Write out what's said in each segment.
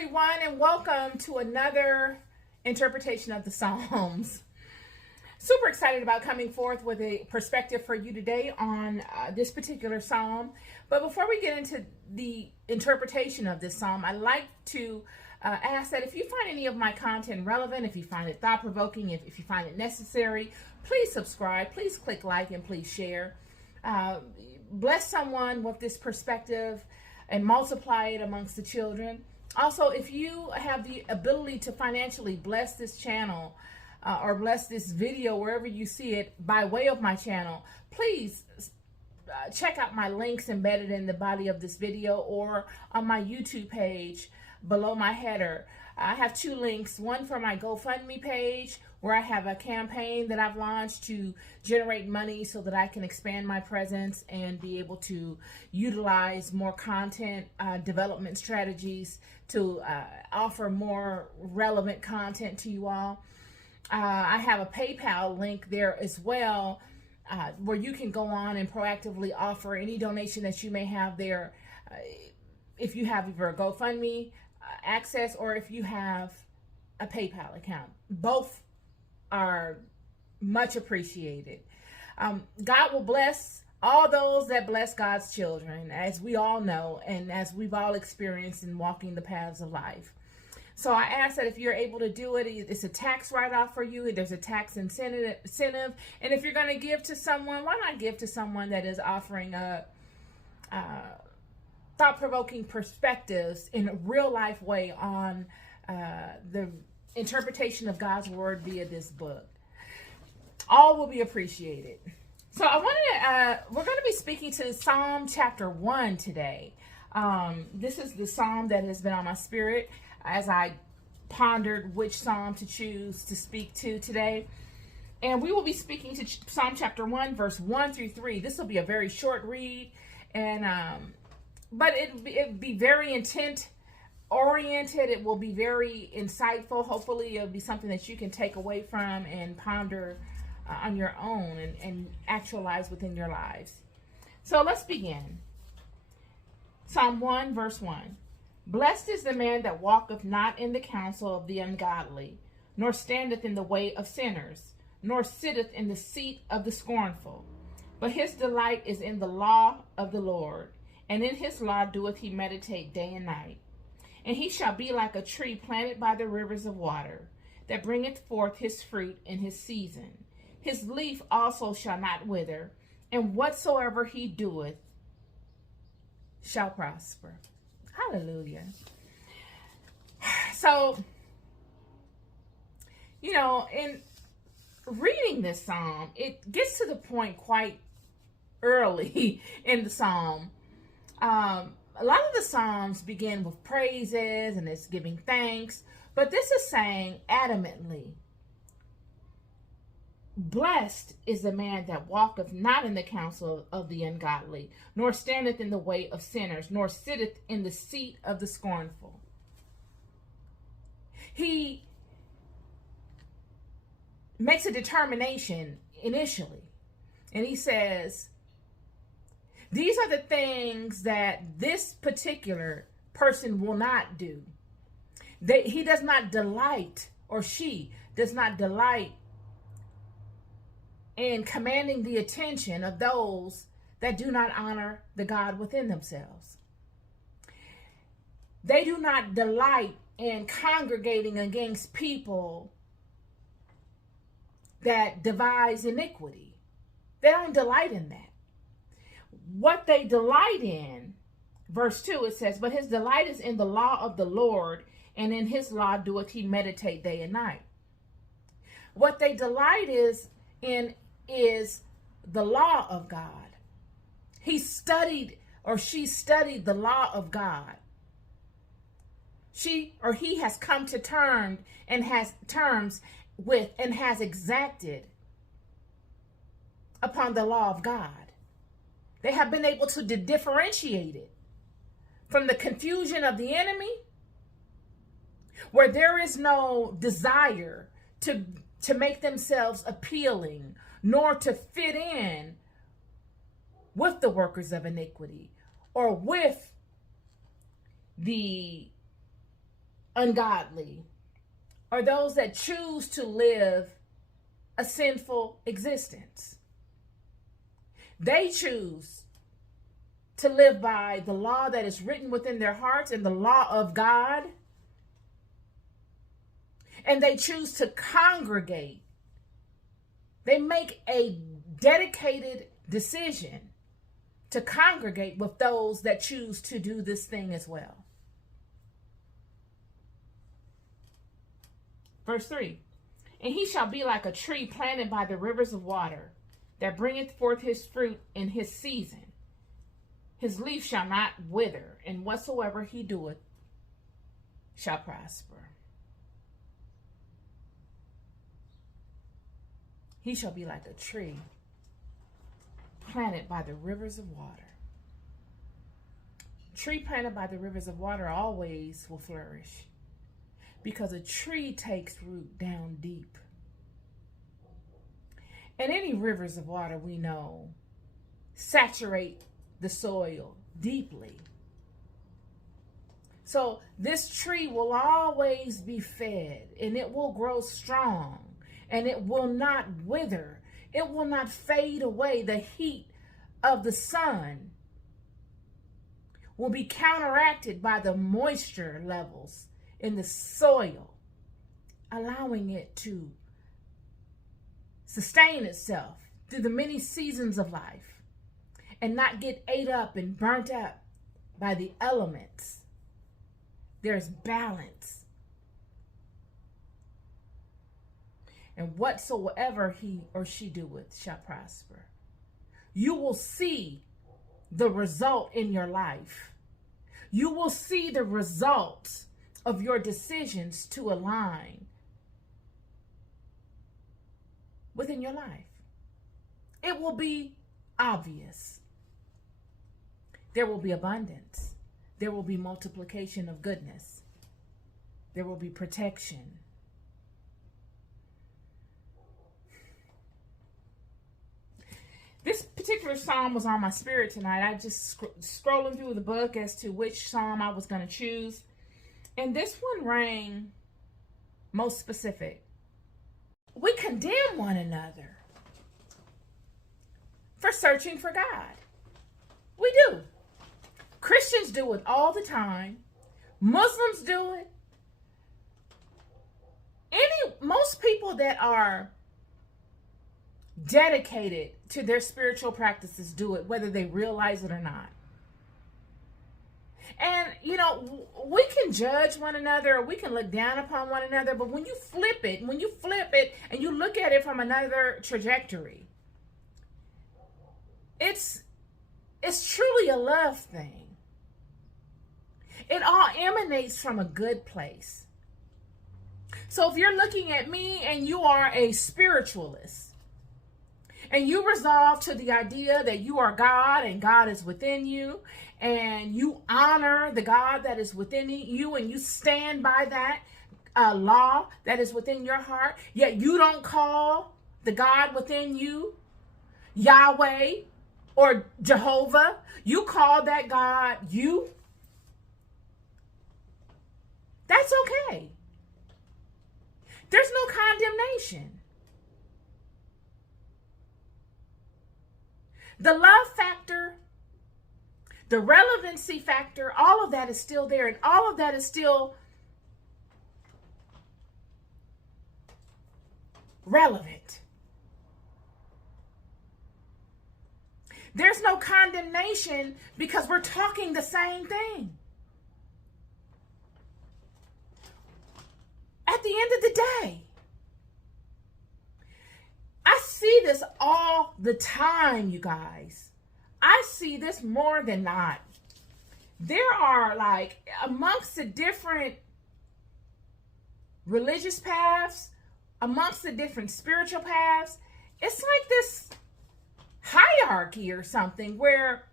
everyone, and welcome to another interpretation of the Psalms. Super excited about coming forth with a perspective for you today on this particular psalm. But before we get into the interpretation of this psalm, I'd like to ask that if you find any of my content relevant, if you find it thought-provoking, if you find it necessary, please subscribe, please click like, and please share. Bless someone with this perspective and multiply it amongst the children. Also, if you have the ability to financially bless this channel or bless this video wherever you see it by way of my channel, please check out my links embedded in the body of this video or on my YouTube page below my header. I have two links, one for my GoFundMe page where I have a campaign that I've launched to generate money so that I can expand my presence and be able to utilize more content development strategies to offer more relevant content to you all. I have a PayPal link there as well where you can go on and proactively offer any donation that you may have there if you have either a GoFundMe access or if you have a PayPal account. Both are much appreciated. God will bless all those that bless God's children, as we all know and as we've all experienced in walking the paths of life. So I ask that if you're able to do it, it's a tax write-off for you. There's a tax incentive. And if you're going to give to someone, why not give to someone that is offering a thought-provoking perspectives in a real-life way on the interpretation of God's word via this book. All will be appreciated. So we're going to be speaking to Psalm chapter 1 today. This is the psalm that has been on my spirit as I pondered which psalm to choose to speak to today. And we will be speaking to Psalm chapter 1, verse 1 through 3. This will be a very short read, and but it'd be very intent oriented. It will be very insightful. Hopefully it'll be something that you can take away from and ponder on your own and actualize within your lives. So let's begin. Psalm 1 verse 1. Blessed is the man that walketh not in the counsel of the ungodly, nor standeth in the way of sinners, nor sitteth in the seat of the scornful. But his delight is in the law of the Lord, and in his law doeth he meditate day and night. And he shall be like a tree planted by the rivers of water, that bringeth forth his fruit in his season. His leaf also shall not wither, and whatsoever he doeth shall prosper. Hallelujah. So, in reading this psalm, it gets to the point quite early in the psalm. A lot of the psalms begin with praises and it's giving thanks, but this is saying adamantly, blessed is the man that walketh not in the counsel of the ungodly, nor standeth in the way of sinners, nor sitteth in the seat of the scornful. He makes a determination initially, and he says, these are the things that this particular person will not do. He does not delight, or she does not delight in commanding the attention of those that do not honor the God within themselves. They do not delight in congregating against people that devise iniquity. They don't delight in that. What they delight in, verse 2, it says, but his delight is in the law of the Lord, and in his law doeth he meditate day and night. What they delight in is the law of God. He studied, or she studied, the law of God. She or he has come to terms with and has exacted upon the law of God. They have been able to differentiate it from the confusion of the enemy, where there is no desire to make themselves appealing, nor to fit in with the workers of iniquity or with the ungodly or those that choose to live a sinful existence. They choose to live by the law that is written within their hearts and the law of God. And they choose to congregate. They make a dedicated decision to congregate with those that choose to do this thing as well. Verse 3, and he shall be like a tree planted by the rivers of water, that bringeth forth his fruit in his season. His leaf shall not wither, and whatsoever he doeth shall prosper. He shall be like a tree planted by the rivers of water. Tree planted by the rivers of water always will flourish, because a tree takes root down deep. And any rivers of water, we know, saturate the soil deeply. So this tree will always be fed, and it will grow strong, and it will not wither. It will not fade away. The heat of the sun will be counteracted by the moisture levels in the soil, allowing it to sustain itself through the many seasons of life and not get ate up and burnt up by the elements. There's balance. And whatsoever he or she doeth shall prosper. You will see the result in your life. You will see the results of your decisions to align within your life. It will be obvious. There will be abundance. There will be multiplication of goodness. There will be protection. This particular psalm was on my spirit tonight. I just scrolling through the book as to which psalm I was going to choose. And this one rang most specific. We condemn one another for searching for God. We do. Christians do it all the time. Muslims do it. Most people that are dedicated to their spiritual practices do it, whether they realize it or not. And, we can judge one another, or we can look down upon one another, but when you flip it and you look at it from another trajectory, it's truly a love thing. It all emanates from a good place. So if you're looking at me and you are a spiritualist, and you resolve to the idea that you are God and God is within you, and you honor the God that is within you, and you stand by that law that is within your heart, yet you don't call the God within you Yahweh or Jehovah, you call that God you, that's okay. There's no condemnation. The love factor, the relevancy factor, all of that is still there, and all of that is still relevant. There's no condemnation because we're talking the same thing. At the end of the day, I see this all the time, you guys. I see this more than not. There are, amongst the different religious paths, amongst the different spiritual paths, it's like this hierarchy or something where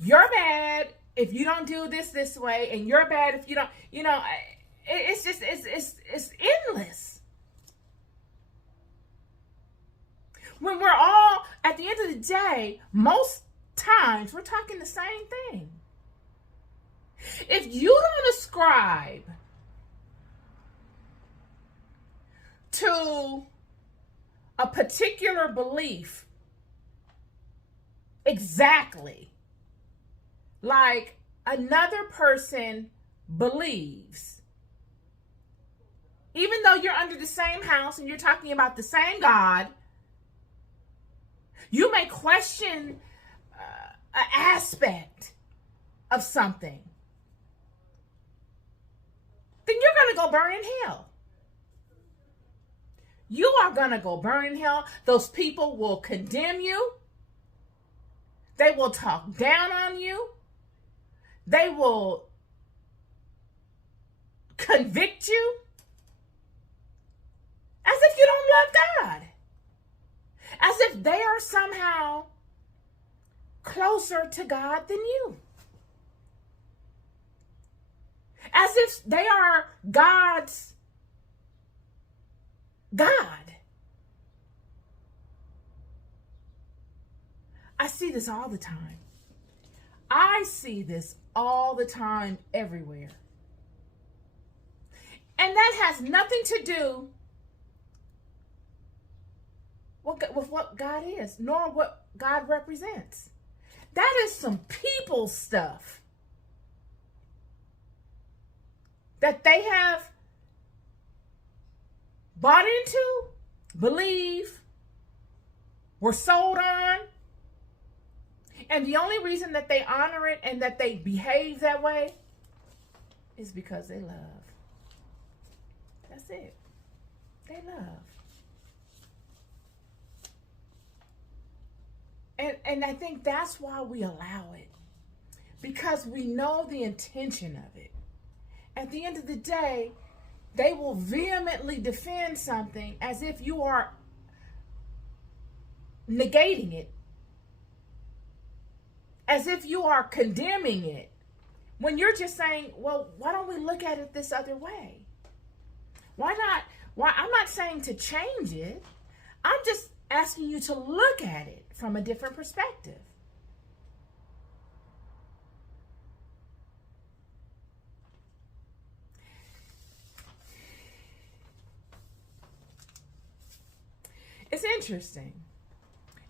you're bad if you don't do this way, and you're bad if you don't, it's endless. When we're all, at the end of the day, most times we're talking the same thing. If you don't ascribe to a particular belief exactly like another person believes, even though you're under the same house and you're talking about the same God, you may question an aspect of something, then you're going to go burn in hell. You are going to go burn in hell. Those people will condemn you. They will talk down on you. They will convict you as if you don't love God, as if they are somehow closer to God than you, as if they are God's God. I see this all the time. I see this all the time everywhere. And that has nothing to do with what God is, nor what God represents. That is some people stuff that they have bought into, believe, were sold on. And the only reason that they honor it and that they behave that way is because they love. That's it. They love. And I think that's why we allow it. Because we know the intention of it. At the end of the day, they will vehemently defend something as if you are negating it, as if you are condemning it, when you're just saying, well, why don't we look at it this other way? Why not? Why? I'm not saying to change it. I'm just asking you to look at it from a different perspective. It's interesting.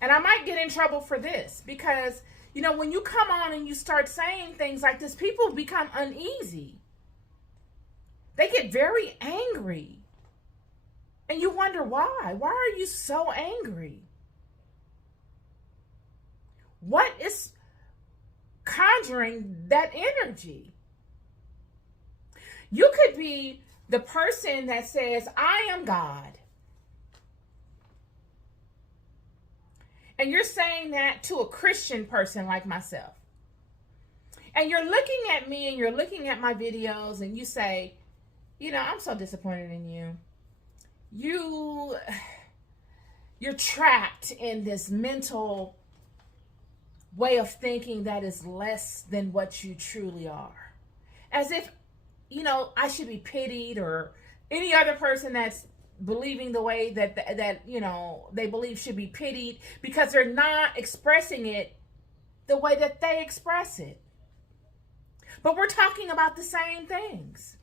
And I might get in trouble for this because, you know, when you come on and you start saying things like this, people become uneasy. They get very angry. And you wonder why. Why are you so angry? What is conjuring that energy? You could be the person that says, I am God. And you're saying that to a Christian person like myself. And you're looking at me and you're looking at my videos and you say, you know, I'm so disappointed in you. You're trapped in this mental way of thinking that is less than what you truly are. As if, you know, I should be pitied, or any other person that's believing the way that you know they believe should be pitied because they're not expressing it the way that they express it. But we're talking about the same things.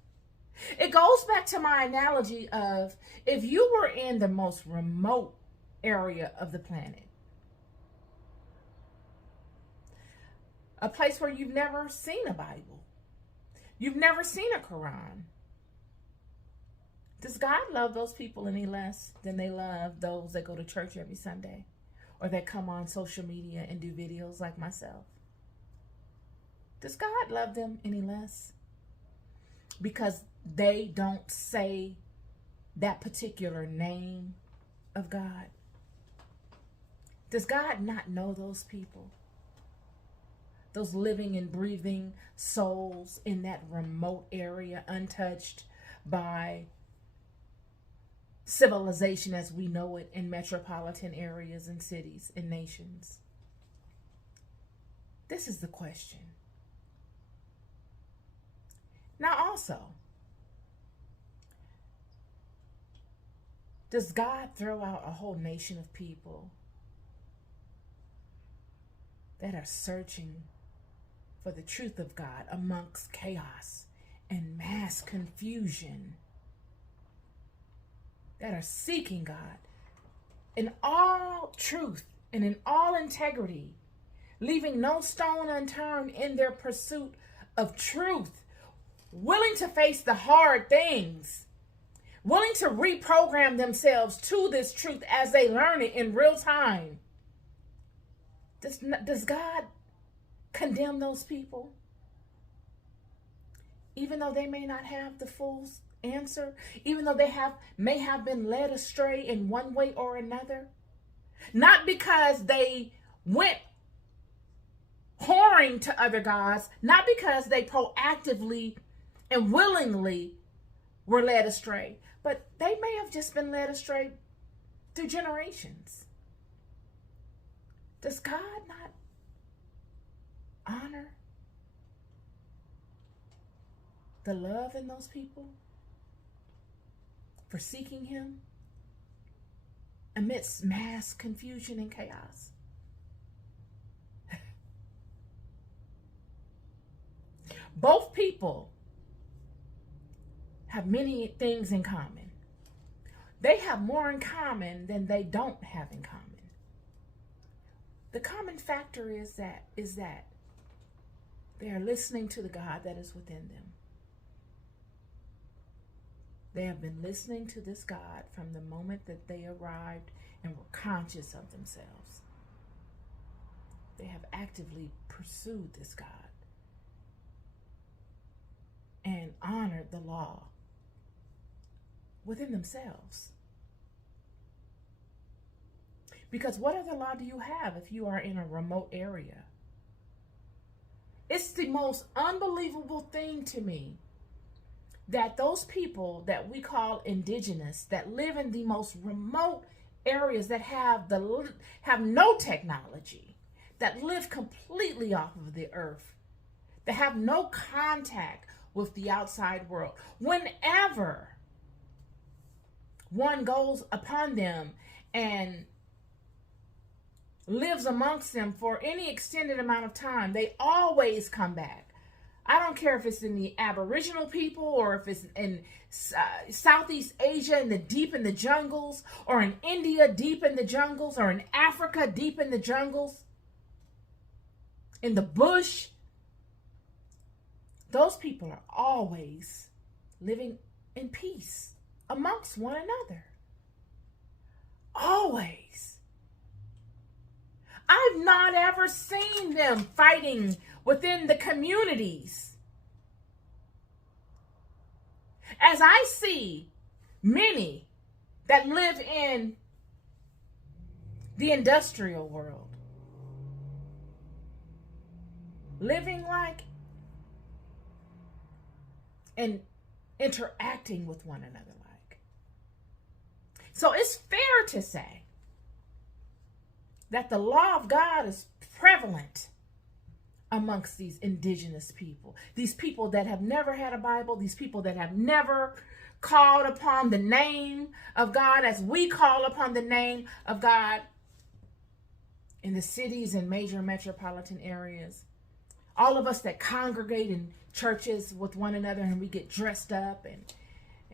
It goes back to my analogy of if you were in the most remote area of the planet, a place where you've never seen a Bible, you've never seen a Quran. Does God love those people any less than they love those that go to church every Sunday or that come on social media and do videos like myself? Does God love them any less because they don't say that particular name of God? Does God not know those people? Those living and breathing souls in that remote area, untouched by civilization as we know it in metropolitan areas and cities and nations? This is the question. Now also, does God throw out a whole nation of people that are searching for the truth of God amongst chaos and mass confusion? that are seeking God in all truth and in all integrity, leaving no stone unturned in their pursuit of truth, willing to face the hard things, willing to reprogram themselves to this truth as they learn it in real time. Does God condemn those people? Even though they may not have the full answer, even though they may have been led astray in one way or another, not because they went whoring to other gods, not because they proactively and willingly were led astray, but they may have just been led astray through generations. Does God not honor the love in those people for seeking him amidst mass confusion and chaos? Both people have many things in common. They have more in common than they don't have in common. The common factor is that they are listening to the God that is within them. They have been listening to this God from the moment that they arrived and were conscious of themselves. They have actively pursued this God and honored the law within themselves. Because what other law do you have if you are in a remote area? It's the most unbelievable thing to me that those people that we call indigenous, that live in the most remote areas, that have no technology, that live completely off of the earth, that have no contact with the outside world, whenever one goes upon them and lives amongst them for any extended amount of time, they always come back. I don't care if it's in the Aboriginal people, or if it's in Southeast Asia, deep in the jungles, or in India, deep in the jungles, or in Africa, deep in the jungles, in the bush. Those people are always living in peace amongst one another. Always. I've not ever seen them fighting within the communities. As I see many that live in the industrial world, living like and interacting with one another like. So it's fair to say that the law of God is prevalent amongst these indigenous people, these people that have never had a Bible, these people that have never called upon the name of God as we call upon the name of God in the cities and major metropolitan areas. All of us that congregate in churches with one another, and we get dressed up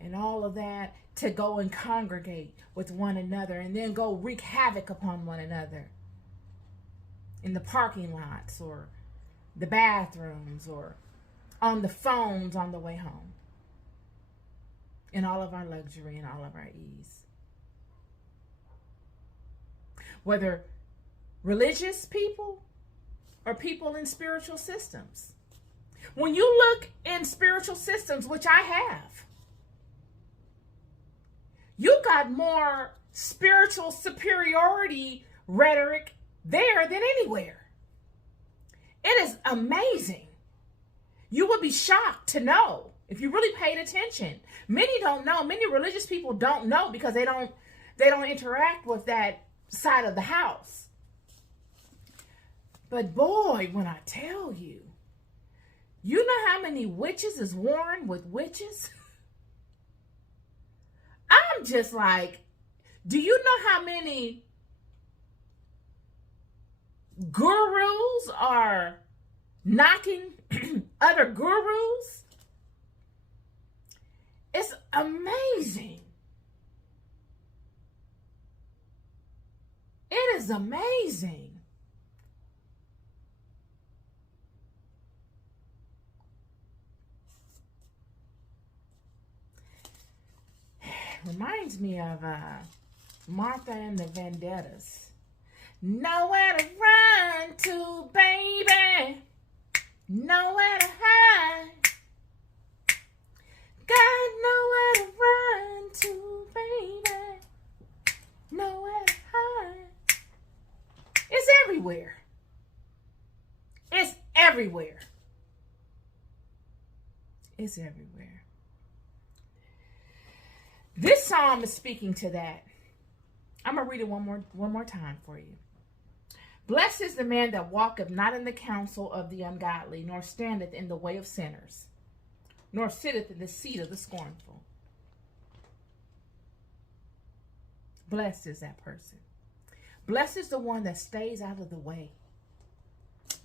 and all of that to go and congregate with one another and then go wreak havoc upon one another in the parking lots or the bathrooms or on the phones on the way home, in all of our luxury and all of our ease. Whether religious people or people in spiritual systems. When you look in spiritual systems, which I have, you got more spiritual superiority rhetoric there than anywhere. It is amazing. You would be shocked to know if you really paid attention. Many don't know. Many religious people don't know because they don't interact with that side of the house. But boy, when I tell you, you know how many witches is warring with witches? I'm just like, do you know how many gurus are knocking other gurus? It's amazing. is amazing. Reminds me of Martha and the Vendettas. Nowhere to run to, baby. Nowhere to hide. Got nowhere to run to, baby. Nowhere to hide. It's everywhere. It's everywhere. It's everywhere. This psalm is speaking to that. I'm going to read it one more time for you. Blessed is the man that walketh not in the counsel of the ungodly, nor standeth in the way of sinners, nor sitteth in the seat of the scornful. Blessed is that person. Blessed is the one that stays out of the way.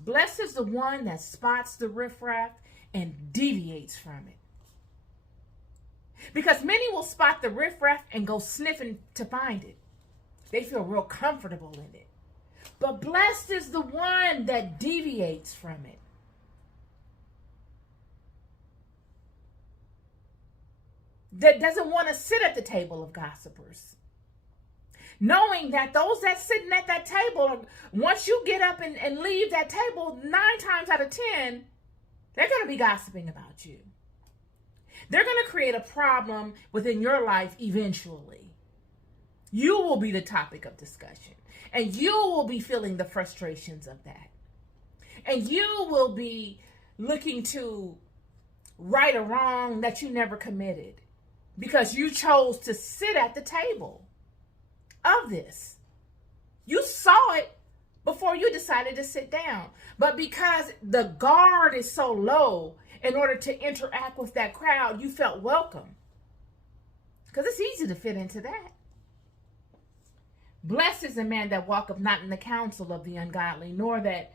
Blessed is the one that spots the riffraff and deviates from it. Because many will spot the riffraff and go sniffing to find it. They feel real comfortable in it. But blessed is the one that deviates from it. That doesn't want to sit at the table of gossipers. Knowing that those that sitting at that table, once you get up and leave that table, 9 times out of 10, they're going to be gossiping about you. They're going to create a problem within your life eventually. You will be the topic of discussion. And you will be feeling the frustrations of that. And you will be looking to right a wrong that you never committed. Because you chose to sit at the table of this. You saw it before you decided to sit down. But because the guard is so low, in order to interact with that crowd, you felt welcome. Because it's easy to fit into that. Blessed is the man that walketh not in the counsel of the ungodly, nor that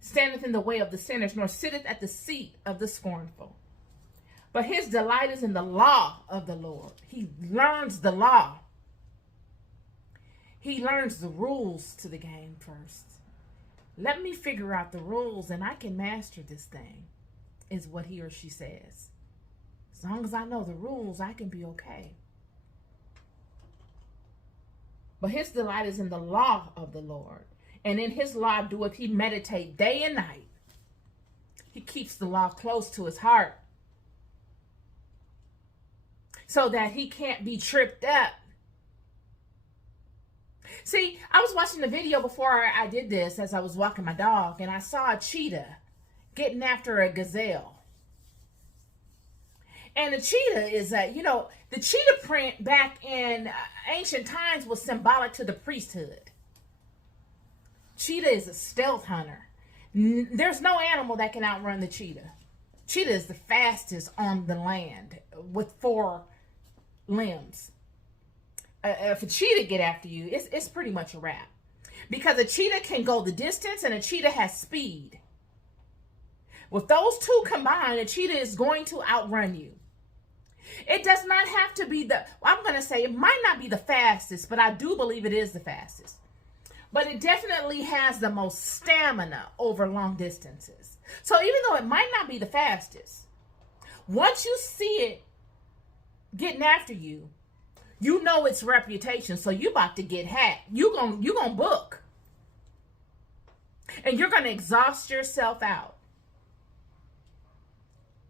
standeth in the way of the sinners, nor sitteth at the seat of the scornful. But his delight is in the law of the Lord. He learns the law. He learns the rules to the game first. Let me figure out the rules and I can master this thing, is what he or she says. As long as I know the rules, I can be okay. But his delight is in the law of the Lord. And in his law doeth he meditate day and night. He keeps the law close to his heart, so that he can't be tripped up. See, I was watching the video before I did this as I was walking my dog, and I saw a cheetah getting after a gazelle. And the cheetah is the cheetah print back in ancient times was symbolic to the priesthood. Cheetah is a stealth hunter. There's no animal that can outrun the cheetah. Cheetah is the fastest on the land with 4 limbs. If a cheetah get after you, it's pretty much a wrap. Because a cheetah can go the distance and a cheetah has speed. With those 2 combined, a cheetah is going to outrun you. It does not have to be I'm going to say it might not be the fastest, but I do believe it is the fastest. But it definitely has the most stamina over long distances. So even though it might not be the fastest, once you see it getting after you, you know its reputation. So you about to get hacked. You gonna book. And you're going to exhaust yourself out,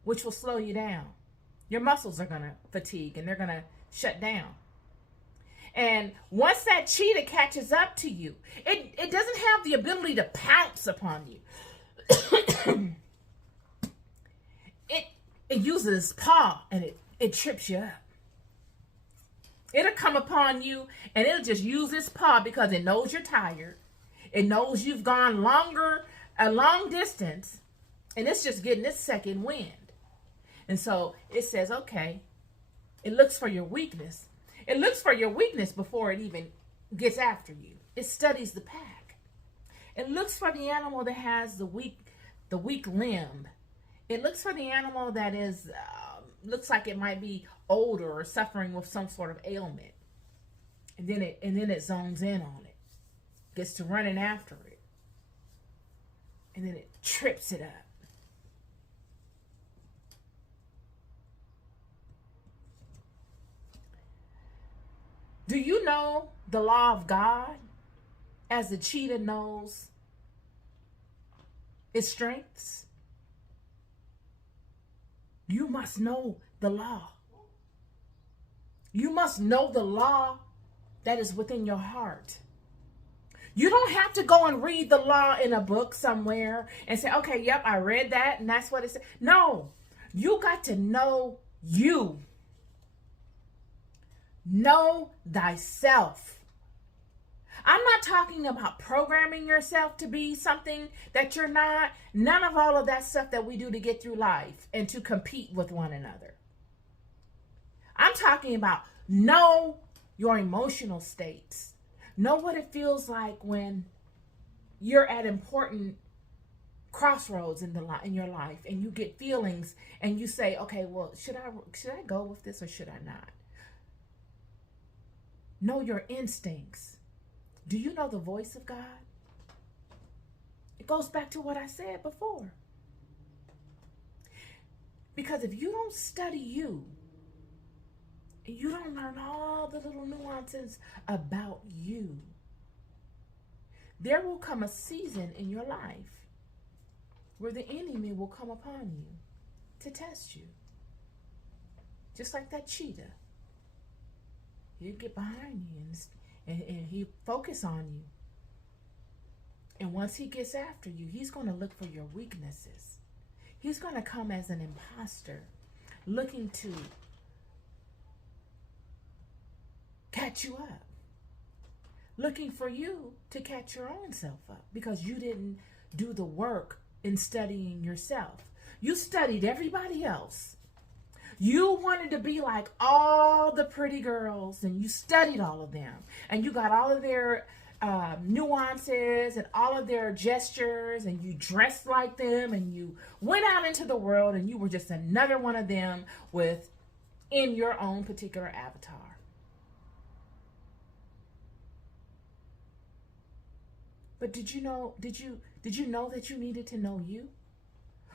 which will slow you down. Your muscles are going to fatigue and they're going to shut down. And once that cheetah catches up to you, it doesn't have the ability to pounce upon you. It uses its paw and it trips you up. It'll come upon you and it'll just use its paw because it knows you're tired. It knows you've gone a long distance, and it's just getting its second wind. And so it says, okay, it looks for your weakness. It looks for your weakness before it even gets after you. It studies the pack. It looks for the animal that has the weak limb. It looks for the animal that is looks like it might be older or suffering with some sort of ailment. And then it zones in on it. gets to running after it. And then it trips it up. Do you know the law of God as the cheetah knows its strengths? You must know the law. You must know the law that is within your heart. You don't have to go and read the law in a book somewhere and say, okay, yep, I read that and that's what it said. No, you got to know you. Know thyself. I'm not talking about programming yourself to be something that you're not. None of all of that stuff that we do to get through life and to compete with one another. I'm talking about know your emotional states. Know what it feels like when you're at important crossroads in your life and you get feelings and you say, okay, well, should I go with this or should I not? Know your instincts. Do you know the voice of God? It goes back to what I said before. Because if you don't study you, and you don't learn all the little nuances about you, there will come a season in your life where the enemy will come upon you to test you. Just like that cheetah. He'll get behind you and he'll focus on you. And once he gets after you, he's going to look for your weaknesses. He's going to come as an imposter, looking to catch you up. Looking for you to catch your own self up because you didn't do the work in studying yourself. You studied everybody else. You wanted to be like all the pretty girls and you studied all of them and you got all of their nuances and all of their gestures and you dressed like them and you went out into the world and you were just another one of them in your own particular avatar. But did you know that you needed to know you?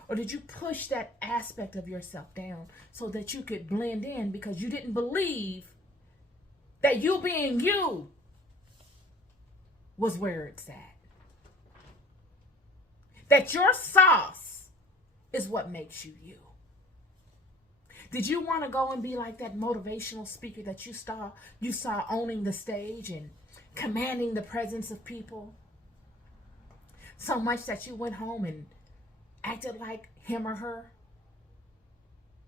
Or did you push that aspect of yourself down so that you could blend in because you didn't believe that you being you was where it's at? That your sauce is what makes you you. Did you want to go and be like that motivational speaker that you saw owning the stage and commanding the presence of people? So much that you went home and acted like him or her.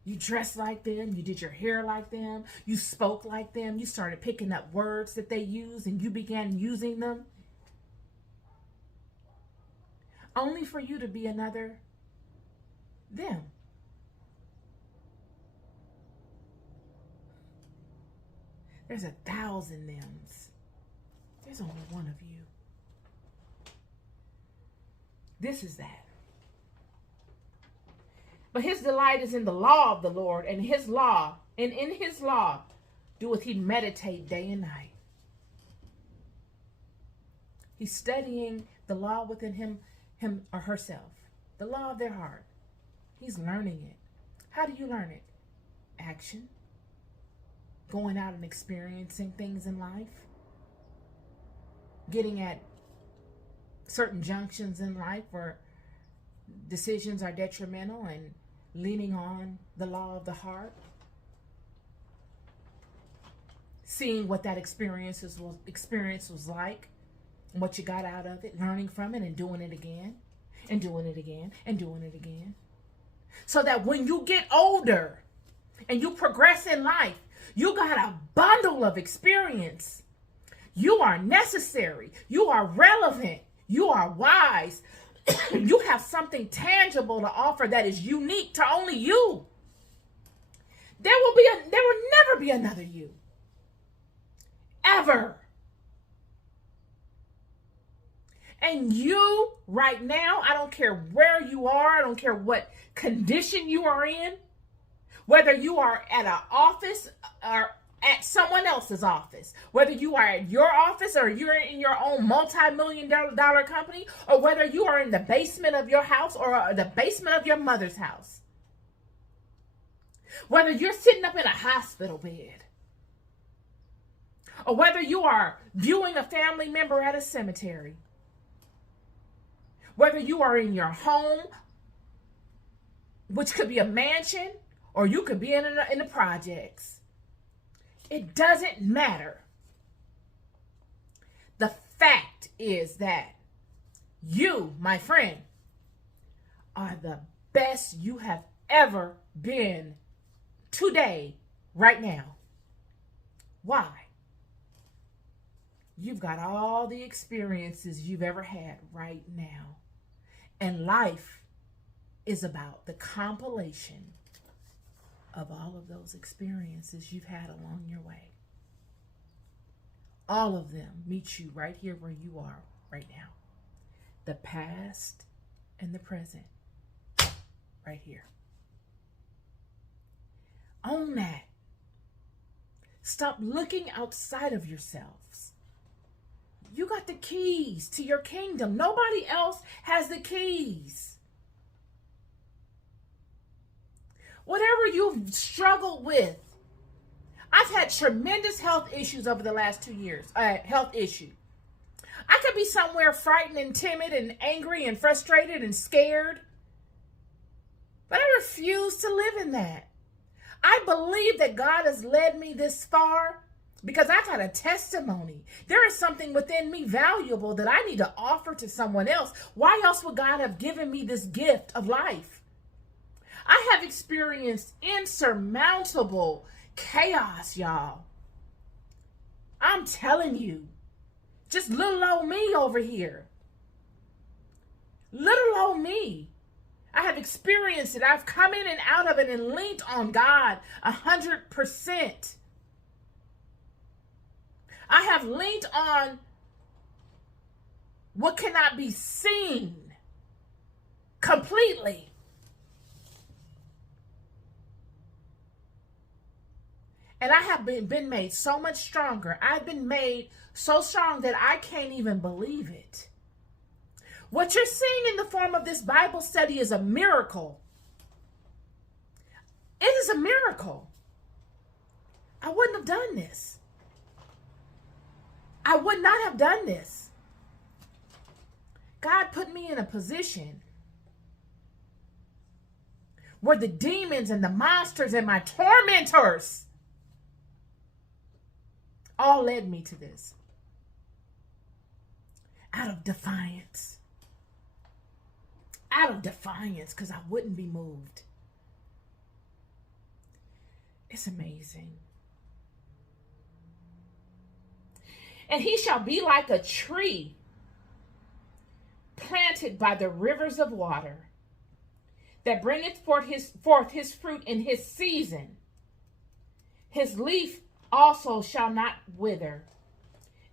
You dressed like them. You did your hair like them. You spoke like them. You started picking up words that they use and you began using them. Only for you to be another them. There's 1,000 thems. There's only one of you. This is that. But his delight is in the law of the Lord, and his law, and in his law doeth he meditate day and night. He's studying the law within him or herself, the law of their heart. He's learning it. How do you learn it? Action. Going out and experiencing things in life. Getting at certain junctions in life where decisions are detrimental and leaning on the law of the heart. Seeing what that experience was like and what you got out of it, learning from it and doing it again and doing it again and doing it again. So that when you get older and you progress in life, you got a bundle of experience. You are necessary. You are relevant. You are wise. You have something tangible to offer that is unique to only you. There will never be another you. Ever. And you right now, I don't care where you are, I don't care what condition you are in, whether you are at an office or at someone else's office, whether you are at your office or you're in your own multi-million dollar company, or whether you are in the basement of your house or the basement of your mother's house, whether you're sitting up in a hospital bed, or whether you are viewing a family member at a cemetery, whether you are in your home, which could be a mansion, or you could be in the projects. It doesn't matter. The fact is that you, my friend, are the best you have ever been today, right now. Why? You've got all the experiences you've ever had right now. And life is about the compilation of all of those experiences you've had along your way. All of them meet you right here where you are right now. The past and the present, right here. Own that. Stop looking outside of yourselves. You got the keys to your kingdom. Nobody else has the keys. Whatever you've struggled with. I've had tremendous health issues over the last 2 years. Health issue. I could be somewhere frightened and timid and angry and frustrated and scared. But I refuse to live in that. I believe that God has led me this far because I got a testimony. There is something within me valuable that I need to offer to someone else. Why else would God have given me this gift of life? I have experienced insurmountable chaos, y'all. I'm telling you. Just little old me over here. Little old me. I have experienced it. I've come in and out of it and leaned on God 100%. I have leaned on what cannot be seen completely. And I have been made so much stronger. I've been made so strong that I can't even believe it. What you're seeing in the form of this Bible study is a miracle. It is a miracle. I wouldn't have done this. I would not have done this. God put me in a position where the demons and the monsters and my tormentors all led me to this. Out of defiance. Out of defiance, because I wouldn't be moved. It's amazing. And he shall be like a tree planted by the rivers of water, that bringeth forth his fruit in his season. His leaf also shall not wither,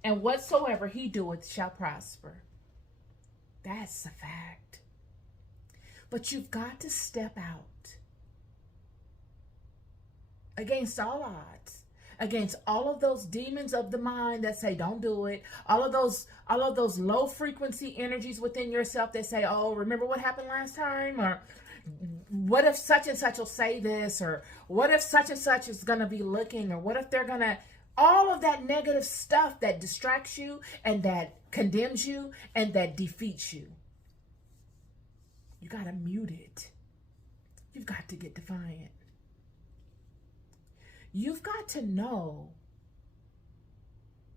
and whatsoever he doeth shall prosper. That's a fact. But you've got to step out against all odds, against all of those demons of the mind that say don't do it, all of those low frequency energies within yourself that say, oh, remember what happened last time, or what if such and such will say this, or what if such and such is going to be looking, or what if they're going to, all of that negative stuff that distracts you and that condemns you and that defeats you. You got to mute it. You've got to get defiant. You've got to know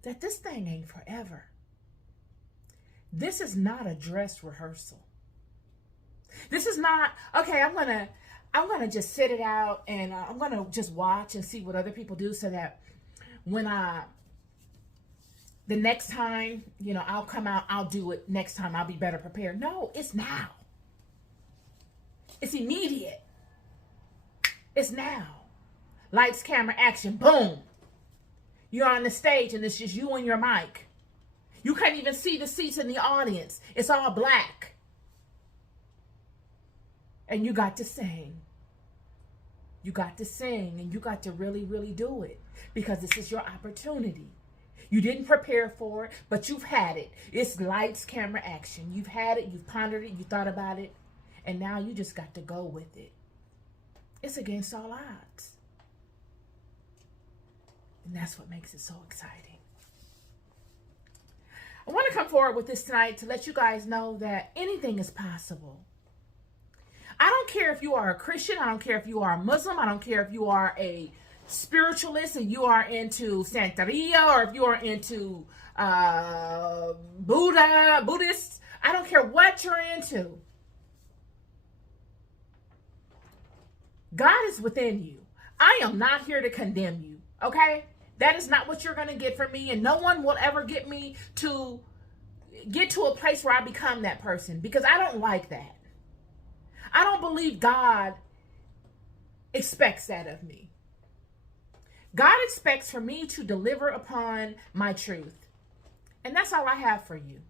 that this thing ain't forever. This is not a dress rehearsal. This is not, okay, I'm gonna just sit it out and I'm gonna just watch and see what other people do so that when the next time, I'll come out, I'll do it next time, I'll be better prepared. No, it's now. It's immediate. It's now. Lights, camera, action, boom. You're on the stage and it's just you and your mic. You can't even see the seats in the audience. It's all black. And you got to sing. You got to sing, and you got to really, really do it, because this is your opportunity. You didn't prepare for it, but you've had it. It's lights, camera, action. You've had it, you've pondered it, you thought about it, and now you just got to go with it. It's against all odds. And that's what makes it so exciting. I want to come forward with this tonight to let you guys know that anything is possible. I don't care if you are a Christian. I don't care if you are a Muslim. I don't care if you are a spiritualist and you are into Santeria, or if you are into Buddhists. I don't care what you're into. God is within you. I am not here to condemn you, okay? That is not what you're going to get from me, and no one will ever get me to get to a place where I become that person, because I don't like that. I don't believe God expects that of me. God expects for me to deliver upon my truth, and that's all I have for you.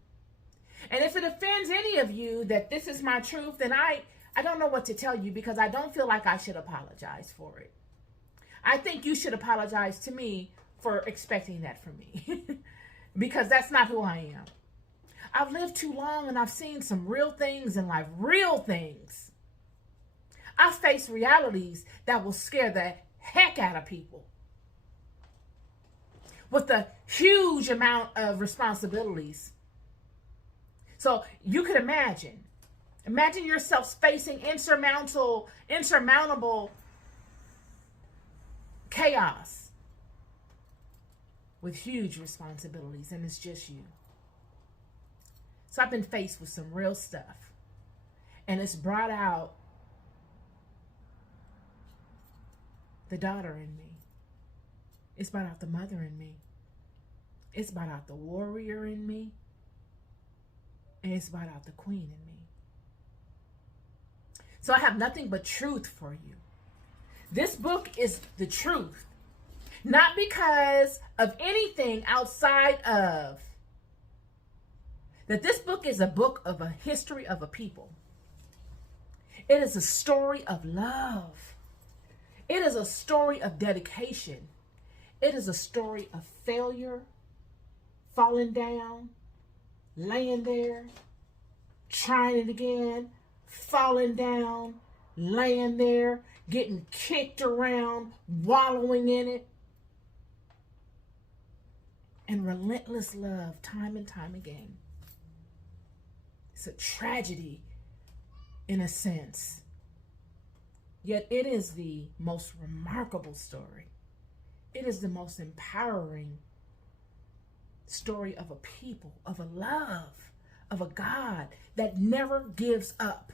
And if it offends any of you that this is my truth, then I don't know what to tell you, because I don't feel like I should apologize for it. I think you should apologize to me for expecting that from me, because that's not who I am. I've lived too long, and I've seen some real things in life, real things. I face realities that will scare the heck out of people, with a huge amount of responsibilities. So you could imagine yourself facing insurmountable chaos with huge responsibilities, and it's just you. So I've been faced with some real stuff, and it's brought out the daughter in me. It's brought out the mother in me. It's brought out the warrior in me. And it's brought out the queen in me. So I have nothing but truth for you. This book is the truth. Not because of anything outside of that. This book is a book of a history of a people. It is a story of love. It is a story of dedication. It is a story of failure, falling down, laying there, trying it again, falling down, laying there, getting kicked around, wallowing in it, and relentless love time and time again. It's a tragedy in a sense, yet it is the most remarkable story. It is the most empowering story of a people, of a love, of a God that never gives up.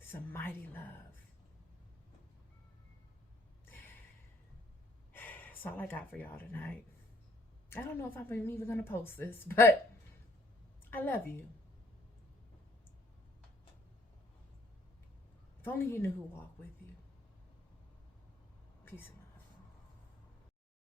It's a mighty love. That's all I got for y'all tonight. I don't know if I'm even going to post this, but I love you. If only you knew who walked with you. Peace and love.